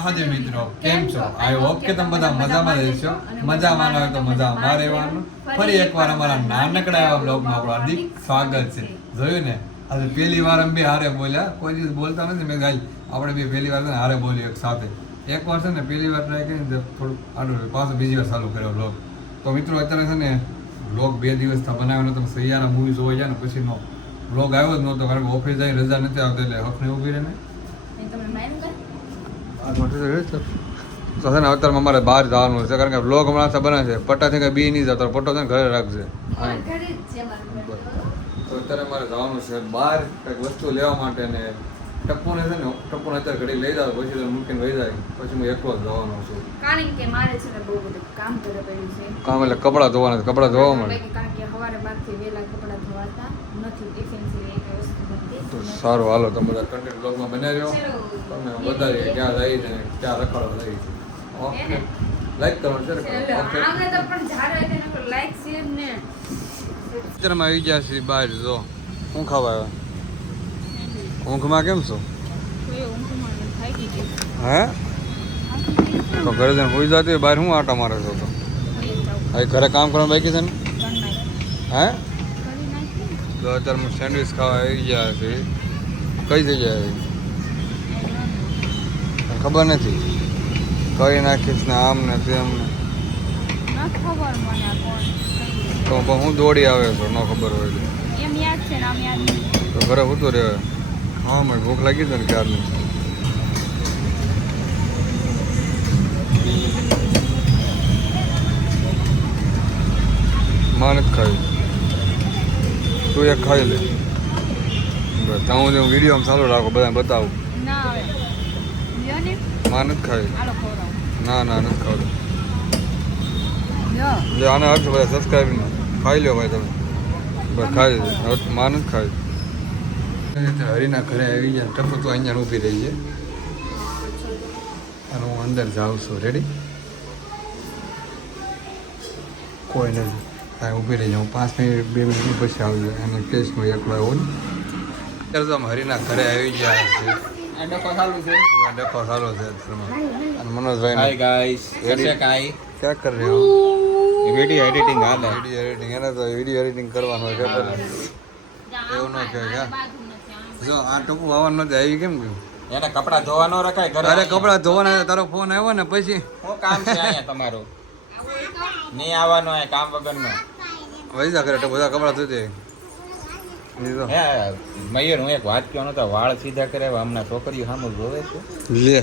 મહાદેવ મિત્રો કેમ છો? આઈ હોપ કે તમે બધા મજામાં રહેશો. મજામાં હોય તો મજામાં રહેવાનું. ફરી એકવાર અમારા નાનકડા એવા બ્લોગમાં આપણું હાર્દિક સ્વાગત છે. જોયું ને? આજે પહેલી વાર અમે બે હારે બોલ્યા. કોઈ દિવસ બોલતા નથી. મેં ગાઈ આપણે બે પહેલી વાર હારે બોલી એક સાથે. એક વાર છે ને પહેલી વાર ટ્રાય કરીને થોડુંક આડું પાછું બીજી વાર ચાલુ કર્યો બ્લોગ તો મિત્રો અત્યારે છે ને બ્લોગ બે દિવસ બનાવ્યો નતો સૈયારા મૂવી જોવા જાય ને પછીનો બ્લોગ આવ્યો જ નહોતો. કારણ કે ઓફિસ જાય રજા નથી આવતી એટલે હકને ઊભી રહે ને. તો છે ને અત્યારમાં અમારે બહાર જવાનું છે કારણ કે લોક હમણાં તો બને છે. પટ્ટાથી કંઈ બી નહીં જતો પટ્ટો છે ઘરે રાખજે. તો અત્યારે મારે જવાનું છે બહાર કંઈક વસ્તુ લેવા માટે ને ટપ્પુને છે ને ટપ્પુને અત્યારે ઘડી લઈ જાવ પછી મૂકીને લઈ જાય. પછી હું એકલો જ જવાનો છું. કારણ કે મારે છે ને બહુ બધું કામ કરે પડ્યું છે. કામ એટલે કપડાં ધોવાના છે કપડાં ધોવા મળે કારણ કે સવારે બારથી વહેલા કપડાં ધોવાતા નથી ટિફિન સિવાય એક વસ્તુ બનતી તો સારું હાલો તમે બધા કન્ટેન્ટ બ્લોગમાં બનાવી રહ્યો તમને વધારે ક્યાં જાય ને ક્યાં રખડવા જાય છે ઓકે લાઈક કરવાનું છે ઓકે લાઈક શેર ને. ચિત્રમાં આવી ગયા છે બહાર જો. શું ખાવા આવ્યા? ઊંઘમાં કેમ છો? હે? તો ઘરે જઈને હોઈ જતી બહાર હું આટા મારે છો તો? ઘરે કામ કરવાનું બાકી છે ને? હે? તો અત્યારે સેન્ડવિચ ખાવા આવી ગયા છે. કઈ જગ્યાએ? ખબર નથી. કરી નાખીશ ને આમ ને તેમ ને. તો પણ હું દોડી આવે છો ન ખબર હોય તો. એમ યાદ છે ને યાદ તો ઘરે હું તો રહે હા મને ભૂખ લાગી છે ને ક્યારની? માણસ ખાવી. તું એક ખાઈ લે. બસ હું હું વીડિયો આમ ચાલુ રાખો બધા બતાવું. ના આવે. માં નથી ખાવી ના ના નથી ખાવું જો આને આપશો બધા સબસ્ક્રાઈબ ખાઈ લો ભાઈ તમે. બસ ખાઈ લીધું. માં નથી ખાવી હરીના ઘરે આવી ગયા ટપુ તો અહીંયા ઊભી રહી છે. અને હું અંદર જાઉં છું. રેડી કોઈ નથી. ત્યાં ઊભી રહી જાઉં. પાંચ મિનિટ બે મિનિટ પછી આવી જાય અને કેસનું એકલો એવો ને. અત્યારે તો હરીના ઘરે આવી જાય છે. ડખો છે ડખો છે અને મનોજભાઈ હાય ગાઈસ કેસે કાઈ? ક્યાં કરી રહ્યો? વિડિયો એડિટિંગ હાલે. વિડિયો એડિટિંગ એને તો વિડિયો એડિટિંગ કરવાનો છે. એવું ન કહેવાય જો આ ટપુ આવવાનું નથી આવી કેમ ગયું? એને કપડા ધોવા ન રખાય અરે કપડા ધોવાના તારો ફોન આવ્યો ને પછી? શું કામ છે અહીંયા નહીં આવવાનું કામ વગરનું. વૈસા કરે તો બધા કપડા ધોઈ દે. ઈ તો. હે મયુર હું એક વાત કહો નતો વાળ સીધા કરે હમણાં છોકરીઓ સામે જોવે છે. લે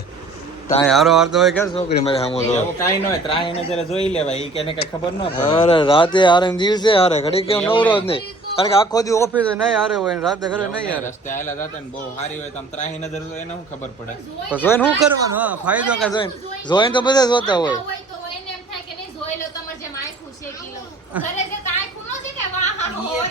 તાય હારો હાર તો હોય કે છોકરી મારી સામો જોવે? એવું કાંઈ ન હોય ત્રાહી નજરે જોઈ લેવાય ઈ કેને કઈ ખબર ન પડે. અરે રાતે હારે દિવસે હારે ઘડી કેમ નવરો જ નહીં. કારણ કે આખો દી ઓફિસ નહીં હારે હોય ને રાતે ઘરે નહીં હારે. રસ્તે આયેલા જાતા ને બહુ સારી હોય તો આમ ત્રાહી નજર જોઈએ એને શું ખબર પડે? પણ જોઈને શું કરવાનું? હા ફાયદો કે જોઈને? જોઈને તો બધા જોતા હોય. હોય તો એને એમ થાય કે નહીં જોઈ લો તમારે જેમ આખું છે કિલો. ઘરે જે તો આખું ન છે કે વાહ હા? હોરે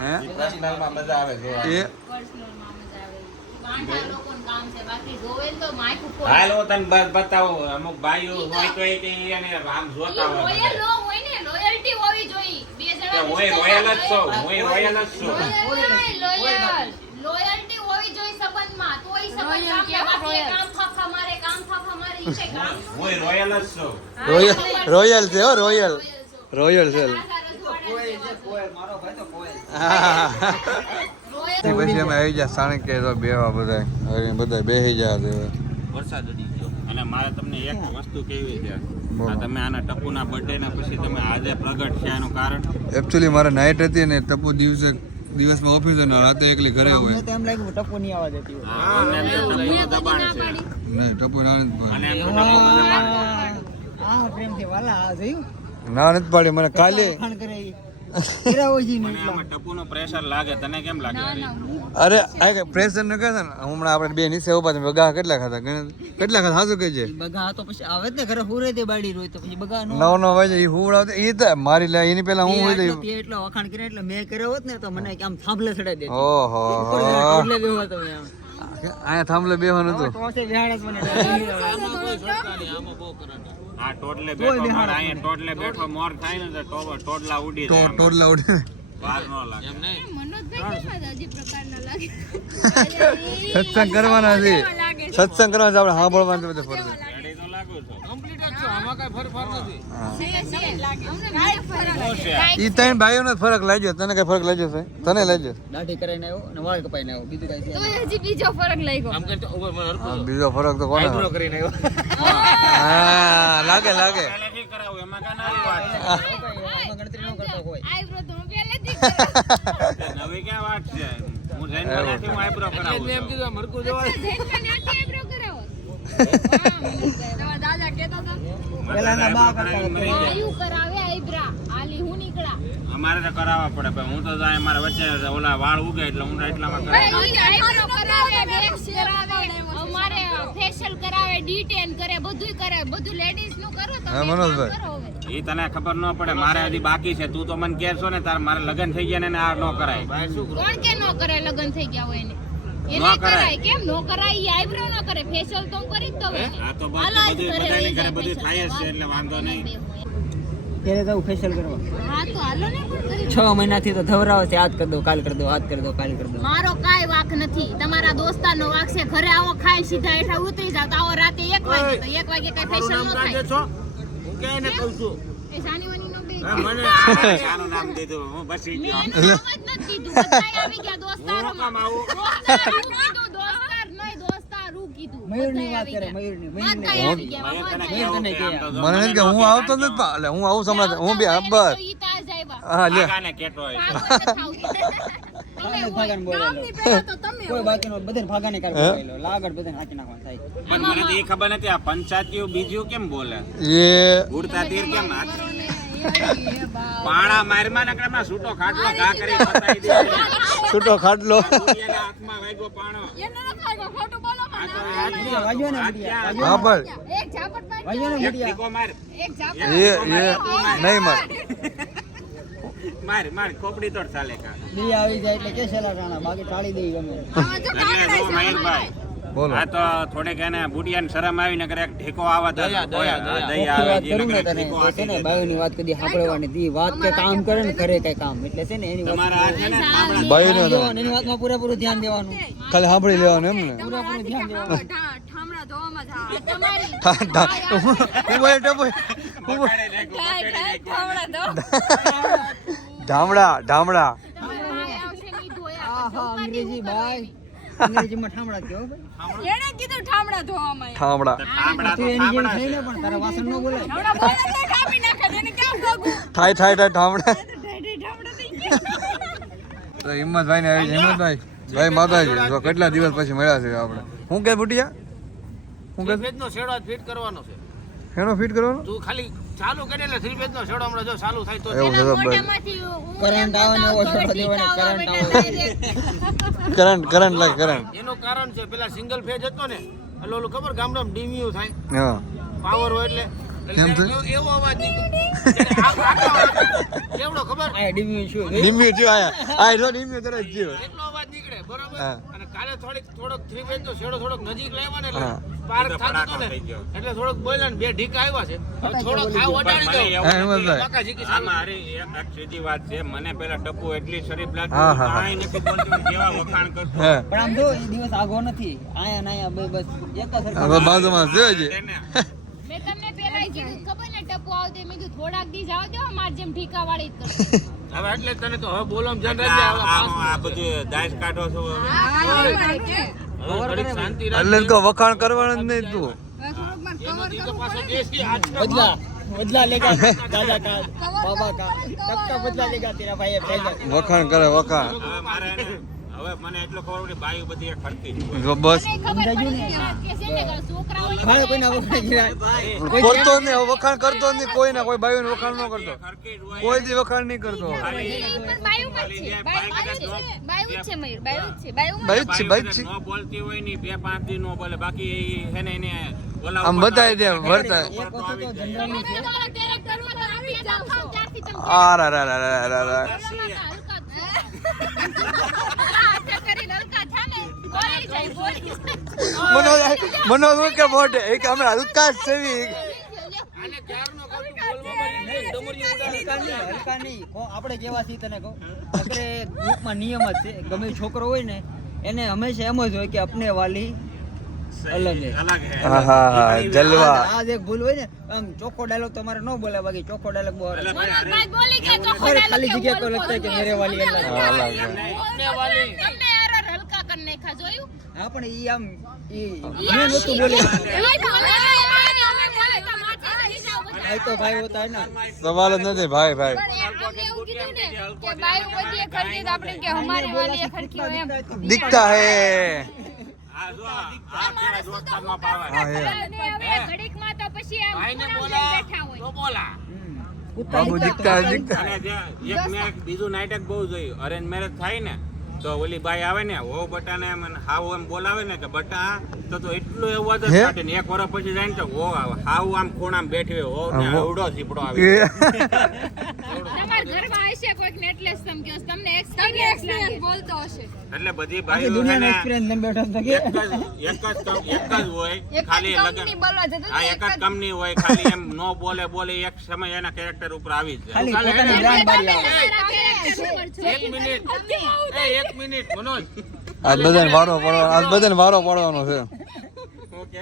હે પર્સનલમાં મજા આવે જોવા એ પર્સનલમાં મજા આવે વાંઢા લોકોનું કામ છે બાકી જોવે ને તો માયકું કોઈ હાલ હું તને બતાવું અમુક ભાઈઓ હોય તો એ કે આમ જોતા હોય લોયલ હોય લોયલ્ટી હોવી જોઈએ. બે જણા હું રોયલ જ છો હું રોયલ જ છું. લોયલ લોયલ્ટી હોવી જોઈએ સંબંધમાં. તો સંબંધ કામ Loyalty, બાકી એ royal. કામ ફાફા મારે કામ ફાફા મારે ઈ છે કામ હું રોયલ જ છો. રોયલ રોયલ છે હો રોયલ રોયલ છે. પછી અમે આવી ગયા સાણે તો બેવા બધા હવે બધા બેસી ગયા છે વરસાદ ઉડી ગયો. અને મારે તમને એક વસ્તુ કેવી છે? તમે આના ટપુના પછી તમે આજે પ્રગટ છે એનું કારણ? એકચ્યુઅલી મારે નાઇટ હતી ને ટપુ દિવસે દિવસમાં ઓફિસ ને રાતે એકલી ઘરે હોય. હા, અને એમ તો ટપુનું દબાણ છે. નહીં ટપુ ના નથી પાડી. અને એમ તો ટપુનું દબાણ છે. ના નથી પાડી મને કાલે મને આમાં ટપુનું પ્રેશર લાગે. તને કેમ લાગે અરે આ પ્રેશર ને કહે ને? હમણાં આપણે બે નીચે ઊભા બગા કેટલા ખાતા ગણ- કેટલા ખાતા હાજુ કહેજે. બગા તો પછી આવે જ ને ઘરે હુરે દે બાડી રોય તો પછી બગા નો નવ વાગે એ તો મારી લે એની પેલા હું હોય એટલો વખાણ કર્યા એટલે મેં કર્યો હોત ને તો મને આમ થાંભલે ચડાઈ દે ઓહો. એટલે બેહો થાંભલે બેવાનું હતું આ ટોટલે બેઠો મારે અહીંયા ટોટલે બેઠો મોર થાય ને તો ટોટલા ઉડી તો જાય ટોટલા ઉડી વાર ન લાગે. સત્સંગ કરવાના છે. સત્સંગ કરવાના આપણે સાંભળવાનું બધું લાગુ છો. ઈ ત્રણ ભાઈઓનો ફરક લાગ્યો. તને કઈ ફરક લાગ્યો છે? તને લાગ્યો? દાઢી કરાઈને આવ્યો અને વાળ કપાઈને આવ્યો. બીજું કઈ છે હજી બીજો ફરક લાગ્યો. હા, બીજો ફરક તો કોને? કરીને આવ્યો. હા લાગે લાગે. પહેલેથી કરાવું એમાં કાંઈ વાત એમાં ગણતરી ન કરતો હોય. આઈબ્રો તો હું પહેલેથી જ નવી ક્યાં વાત છે? હું જૈન બન્યાથી હું આઈબ્રો કરાવું છું. કરું. જૈન કન્યાથી આઈબ્રો કરાવો? વાહ, મનોજભાઈ. તમારા દાદા કેતા હતા પેલાના બા કરતા હતા. મરી જાય. આયુ કરાવે આઈબ્રા. આલી હું નીકળા. અમારે તો કરાવવા પડે પણ હું તો જાય મારા વચ્ચે ઓલા વાળ ઉગે એટલે હું એટલામાં કરાવું. અમારે ફેશિયલ કરાવે. ડીટેન કરે બધુંય કરે બધું લેડીઝનું કરો તમે મનોજભાઈ. કરો એ તને ખબર ન પડે મારે હજી બાકી છે તું તો મને કહેશો ને તાર મારે લગ્ન થઈ ગયા ને આ ન કરાય. કોણ કે નો કરે લગ્ન થઈ ગયા હોય નો કરાય. કેમ? નો કરાય ઈ આઈબ્રો નો કરે. ફેશિયલ તો હું કરી જ દઉં. આ તો બધું કરે બધાની ઘરે બધું થાય છે એટલે વાંધો નહીં. ત્યારે તો ફેશિયલ કરવા? હા તો હાલો ને પણ છ મહિનાથી તો ધવરાવે છે આજ કરી દો કાલ કરી દો આજ કરી દો કાલ કરી દો. મારો કાઈ વાક નથી. તમારા દોસ્તાનો વાક છે ઘરે આવો ખાઈ સીધા હેઠા ઉતરી જાવ તો આવો રાતે એક વાગે તો એક વાગે કઈ ફેશિયલ ન થાય. હું ક્યાંય કહું છું? નો મને કે હું આવતો નથી એટલે હું આવું સમજ હું બે બસ. હા લે. કાકાને કહેતો હોય. ભાગવત થાવ. તમે હોય. ભાગાને બોલેલો. ગામની પહેલા તો તમે કોઈ બાકીનો બધાને ભાગાને કાઢ બોલેલો લાગડ બધાને હાંકી નાખવાનું થાય. પણ મને તો એ ખબર નથી આ પંચાયતીઓ બીજું કેમ બોલે? ઉડતા તીર કેમ પાણા મારમાં નકરમાં સૂટો ખાટલો ઘા કરી પતાઈ દે સૂટો ખાટલો. હાથમાં વાગ્યો પાણો. એ ન લાગ્યો, ખોટું બોલો તો પણ. હાથ ગયો. વાગ્યો ને હાથ બુટિયા, ક્યાં? હા પણ એક ઝાપટ મારી, વાગ્યો ને એક માર. એક ઝાપટ. એ એ નહીં માર. માર માર ખોપડી તોડ ચાલે કા. બી આવી જાય એટલે કે છેલ્લા બાકી ટાળી દઈ ગમે. બોલો. આ તો થોડેક એને બુડિયાને શરમ આવી ને એક ઢેકો આવા હતો. દયા આવે જે કરું નકર તને. ઢેકો આવે છે ને. બાયુની વાત કદી સાંભળવાની દી વાત કે કામ કરે ને કરે કઈ કામ. એટલે છે ને એની તમારા આ છે ને તો. એની વાતમાં પૂરેપૂરું ધ્યાન દેવાનું. ખાલી સાંભળી લેવાનું એમ ને? પૂરેપૂરું ધ્યાન દેવાનું. ઠામડા ધોવામાં જ તમારી. ટપુ. ધામડા ધામડા. આહા અંગ્રેજી ભાઈ અંગ્રેજીમાં ઠામડા કહો ભાઈ. એણે કીધું ઠામડા ધોવામાં. ઠામડા. ઠામડા તો એની જેમ થઈ. ને પણ તારા વાસણ ન બોલાય. ઠામડા બોલે તો કાપી નાખે એને કેમ ભોગવું? થાય થાય થાય ઠામડા. ઢેઢી ઠામડા તો હિંમતભાઈ ને આવી હિંમતભાઈ ભાઈ માતાજી જો કેટલા દિવસ પછી મળ્યા છે આપણે. હું કે બુટિયા હું કે નો શેડો ફિટ કરવાનો છે. એનો ફિટ કરવાનો? તું ખાલી ચાલુ કરી એટલે થ્રી પેજ નો શેડો હમણાં જો ચાલુ થાય તો એવું છે એના તો ભાઈ. મોઢામાંથી ઊંઘ કરંટ આવે ને એવો દેવાનો કરંટ આવે. કરંટ કરંટ લાગે કરંટ એનું કારણ છે પેલા સિંગલ ફેજ હતો ને એટલે ઓલું ખબર ગામડામાં ડીમ્યુ થાય. હા. પાવર હોય એટલે? એવો- અવાજ નીકળે કેવડો ખબર? આ ડીમ્યુ શું? ડીમ્યુ આયા. આ રો ડીમ્યુ તરત થયો. એટલો અવાજ નીકળે બરાબર? કાલે થોડીક થોડોક થ્રી પેજ નો છેડો થોડોક નજીક લાવ્યા ને. એટલે પાર્ક તો થતો ને. એટલે થોડોક બોલ્યા ને બે ઢીકા આવ્યા છે. થોડોક ખાવ વટાડી દો ચાલુ એક સીધી વાત છે. મને પેલા ટપુ એટલી શરીફ લાગતી. કાંઈ નથી બોલતી, જેવા વખાણ કરતો. પણ આમ જો એ દિવસ આગો નથી. આયા ને આયા બે બસ. એક જ સરખા હવે બાજુમાં છે. હજી મેં તમને પહેલા કીધું ખબર ને ટપુ આવતે મેં કીધું થોડાક દી જાવ દો માર જેમ ઠીકા વાળી જ. વખાણ કરવાનું જ નહીં તું. બદલા બદલા લેગા વખાણ કરે વખાણ. હવે મને એટલો ખબર પડી બાયું બધી જો બસ. ને હવે વખાણ કરતો નહીં કોઈ ના કોઈ ભાઈઓને વખાણ ન કરતો. કોઈ દી વખાણ નહીં કરતો. બાયુ છે. બાયુ છે. બાયુ બાયું બોલતી હોય ને બે પાંચ દી નો બોલે. બાકી એને આમ બતાવી દે વર્તા. આ રા રા રા રા રા મનોજ મનોજ કે મોઢે એક અમે હલકા જ સેવી આપણે કેવા છીએ તને કહું. નકરે ગ્રુપમાં નિયમ જ છે. ગમે છોકરો હોય ને એને હંમેશા એમ જ હોય કે અપને વાલી અલગ હે જલવા. આ એક ભૂલ હોય ને આમ ચોખ્ખો ડાયલોગ તમારે ન બોલે બાકી ચોખ્ખો ડાયલોગ બોલે. મનોજભાઈ બોલી ગયા ચોખ્ખો ડાયલોગ ખાલી જગ્યા તો લગતા કે મેરે વાલી અલગ અલગ જોયું? હા પણ ઈ આમ ઈ મેં બોલે તો ભાઈ હોતા ના. સવાલ જ નથી ભાઈ ભાઈ. દિખતા હે. બાબુ બીજું નાટક બહુ જોયું. અરેન્જ મેરેજ થાય ને તો ઓલી બાઈ આવે ને હો બટા ને એમ હાવ એમ બોલાવે ને કે બટા તો તો એટલું એવું વાત જ કાઢે ને એક વર્ષ પછી જાય ને તો હો આવે. હાવ આમ ખૂણામાં બેઠી હોય હો ને આવડો ઝીપડો આવે તમારા ઘરમાં હશે કોઈક ને એટલે જ સમજ્યો છે. તમને experience બોલતો હશે. એટલે બધી આખી દુનિયાનો ને લઈને બેઠો છે કે એક જ એક જ કમ- એક જ હોય ખાલી લગન કંપની બોલવા જતો હા એક જ કંપની હોય ખાલી એમ નો બોલે બોલે એક સમય એના કેરેક્ટર ઉપર આવી જ ખાલી પોતાની જાન બારી આવે તમારા character ઉપર છે. એક મિનિટ એ એક મિનિટ મનોજ. આજ બધાને વારો પડવાનો આજ બધાને વારો પડવાનો છે. ઓકે.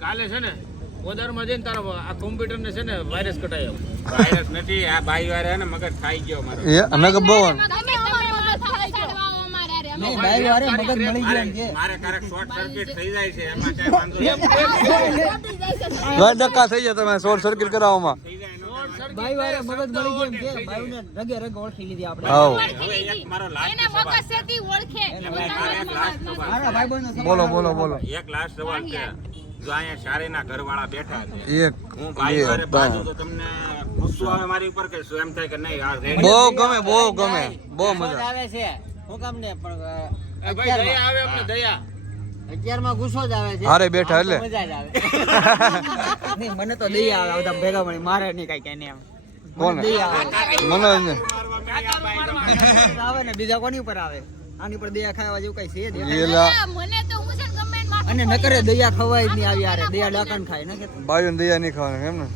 કાલે છે ને વધારમાં જઈને તારા આ કોમ્પ્યુટર ને છે ને વાયરસ કટાયો વાયરસ નથી આ બાઈ વારે ને મગજ ખાઈ ગયો મારો. એ અમે કે બહુ તમે તમારા માથા ફસાડવા આવો અમારા હારે. અમે નહીં બાઈ વારે મગજ મળી ગયો કે. મારે ક્યારેક શોર્ટ સર્કિટ થઈ જાય છે એમાં કઈ વાંધો નથી. દસ થઈ જાય તમે શોર્ટ સર્કિટ કરાવવામાં. વારે મગજ મળી ગયો કે. રગે રગે ઓળખી લીધી આપણે. મારો લાસ્ટ મગજ ઓળખે. બોલો બોલો બોલો. એક લાસ્ટ સવાલ છે. જો અહીંયા શાળીના ઘરવાળા બેઠા છે. એક હું ભાઈ વારે બાજુ તો તમને ગુસ્સો આવે મારી ઉપર કે શું એમ થાય કે નહીં આ બહુ ગમે બહુ ગમે. બહુ મજા આવે છે. હું કામ ને પણ ભાઈ દયા આવે અમને દયા. અગિયારમાં ગુસ્સો જ આવે છે. બેઠા એટલે. મજા જ આવે. નહીં મને તો દયા આવે બધા ભેગા મળી મારે નહીં કઈ કઈ નહીં આવે. મનોજ ને આવે ને બીજા કોની ઉપર આવે? આની પર દયા ખાવા જેવું કઈ છે મને તો હું અને નકરે દયા ખવાય જ નહીં આવી યારે દયા ડાકણ ખાય ને કે બાયું દયા નહીં ખાવાનું એમ ને?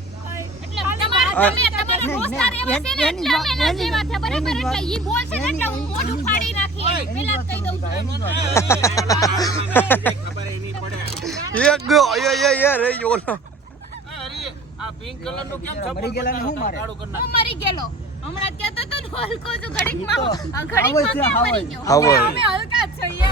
એટલે તમારા તમે તમારા દોસ્તાર એવા છે ને એટલે અમે ના જેવા છે બરાબર? એટલે ઈ બોલશે એટલે હું મોઢું ફાડી જ એક ગયો એ એ એ રે ઓલો આ પિંક કલરનું કેમ મરી ગયેલા ને શું મારે. હું મરી ગયેલો હમણાં કહેતો હતો હલકો છું ઘડીકમાં ઘડીક જ હાવ મરી ગયો હાવ અમે હલકા જ છીએ.